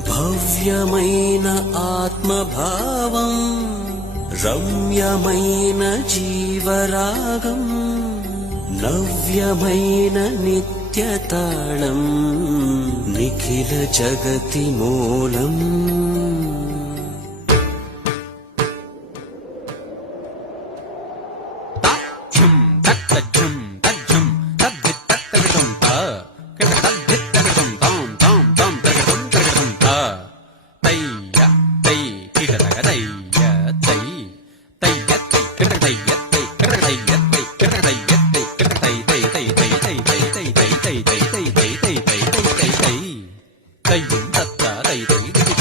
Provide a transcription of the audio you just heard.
భవ్యమైన ఆత్మభావం రమ్యమైన జీవరాగం నవ్యమైన నిత్యతాళం నిఖిల జగతి మూలం దయ్యం తత్త దై దై